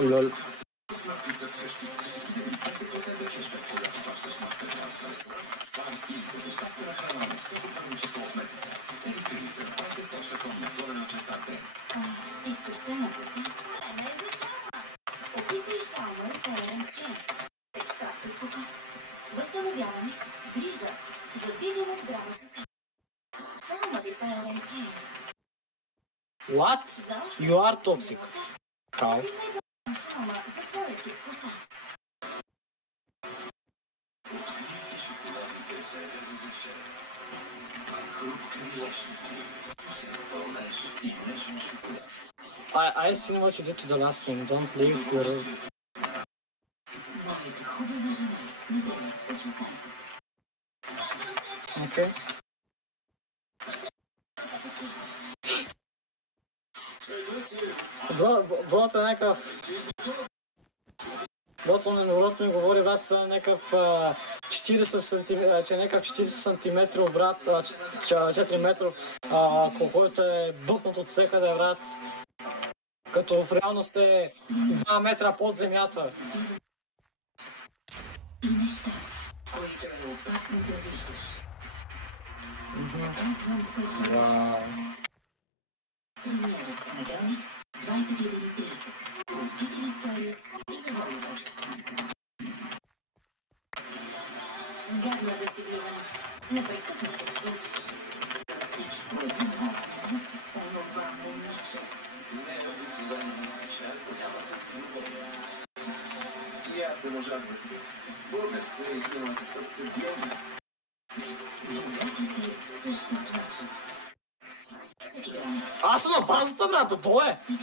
Лол. Изтощена коса? Време е за шаума. Опитай шаума и Parent Care. Екстракт от кокос. Възстановяване, грижа за видимо здрава коса. Шаума и Parent Care. What? You are toxic. How? Шаума за твоя тип коса. I seen what you did to the last thing. Don't leave your... Моята хубава жена. Неделя от 16. Okay. Брото е някакъв... Брото невероятно ми говори, брат, са някакъв 40 см, че е някакъв 40 см, брат, 4 метров, който е бухнат от всекъде, брат. Като в реалност е 2 метра под земята. И неща, които е опасно да виждаш. Вау. Премиера понеделник, 21:30. Компютърна история и Холивуд. Гадно да си вливане. Непрекъснато учиш. За всичко един момент. Онова момиче. Не е обикновено момиче, голямата любов. И аз не можах да спя. Будех се и моето сърце биене. Богатите също плачат. Аз съм на базата, брат, да то е! Не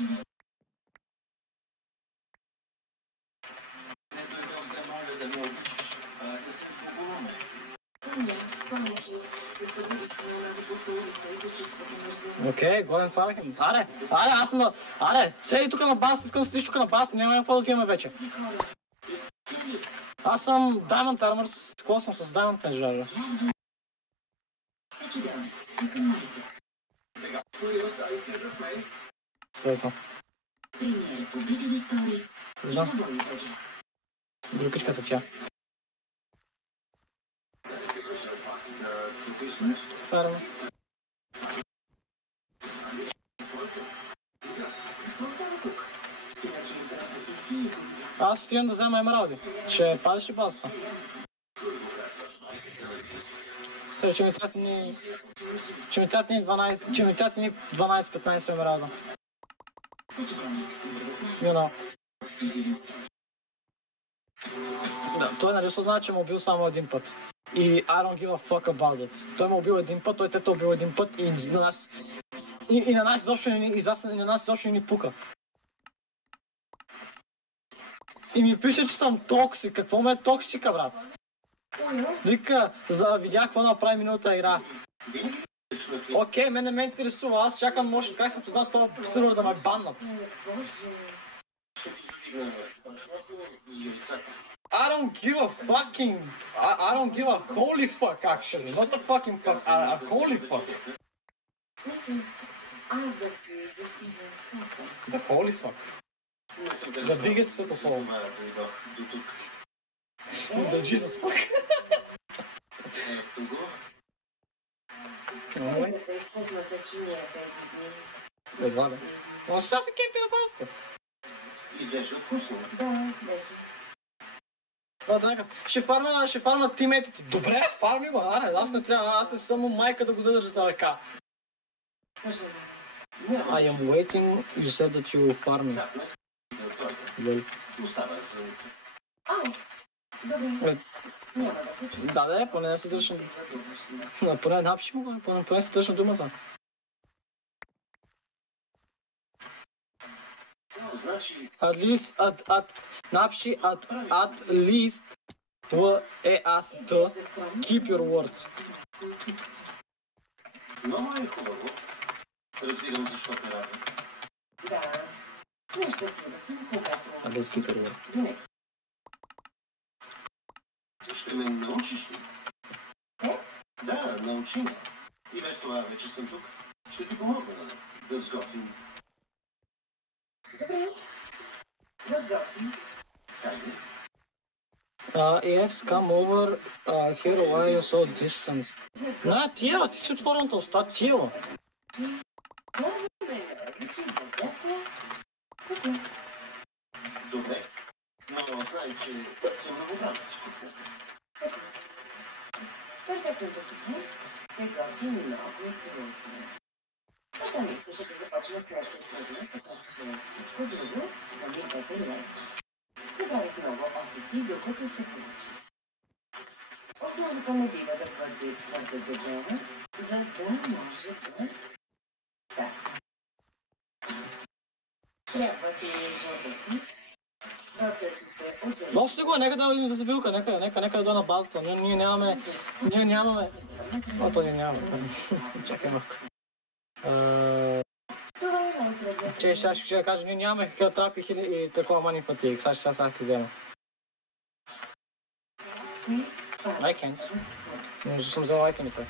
дойдох да моля да ме обичаш, а да се сбогуваме. Помня, само че се събудихме онази пуста улица и се чувствах омързена. Окей, годен фархим. Аре, аз съм на... Аре, седи тук на базата, искам да седиш тук на базата, няма какво да взимаме вече. Аз съм Diamond Armor, с какво съм с Diamond не жажа. Всеки ден, 18. Сега остали се засмей. Тъсно. Премиера по BTV Story и на Холивуд. Друкичката тя. Фарма. Какво става тук? Иначе избрата ти си. Аз отивам да взема емералди. Ще падеш ли базата? Сега ще ми трябва ни... Ще ми трябва ни 12-15 емералда. You know. Да, той нали осъзнава, че ме убил само един път. И I don't give a fuck about it. Той ме убил един път, той те убил един път и на нас... И на нас изобщо не ни пука. И ми пише, че съм токсик. Какво ме е токсика, брат? Вика, видях какво направи миналата игра. Окей, мен не ме интересува, аз чакам може как съм познат този сервер да ме баннат. I don't give a fucking... I don't give a holy fuck, actually. Not a fucking fuck, a holy fuck. The holy fuck. The biggest fuck of all. The Jesus fuck. Безвада. Но сега се кемпи на базата. Изглежда вкусно. Да, беше. Ще фарма тимейтите. Добре, фарми го, аре, аз не трябва, аз не съм майка да го задържа за ръка. Съжалявам. I am waiting, you said that you farming. Лол. Остава за утре. Добре. Няма да се чувствам. Да, поне не се държам. Поне напиши му, поне се държам думата. Значи... At least, напиши at least L-E-A-S-T. Keep your words. Много е хубаво. Разбирам защо те радва. Да. Нещастлива съм, когато... А без keep your words. Винаги. Ще ме научиш ли? Е? Да, научи ме. И без това вече съм тук. Ще ти помогна да сготвим. Добре. Да сготвим. Хайде. Yes, come over here, why are you so distant? На, тия, ти си отворената уста, тия. Добре. Но знай, че съм новобранец в кухнята. Перфектното сухо се готви много трудно. Още ми искаше да започна с нещо трудно, така че всичко друго да ми бъде лесно. Направих много опити, докато се получи. Основата не бива да бъде твърде дебела, за да може да гаси. Трябва ти жълтъци, жълтъците отделят. Носи го, нека да видим забилка, нека да дойде на базата. Ние нямаме... О, то ние нямаме. Чакай малко. Това е най-трудно. Че ще кажа, ние нямаме трапи и такова мани фатик. Сега ще взема. Си спада. I can't. Не съм взел айтемите.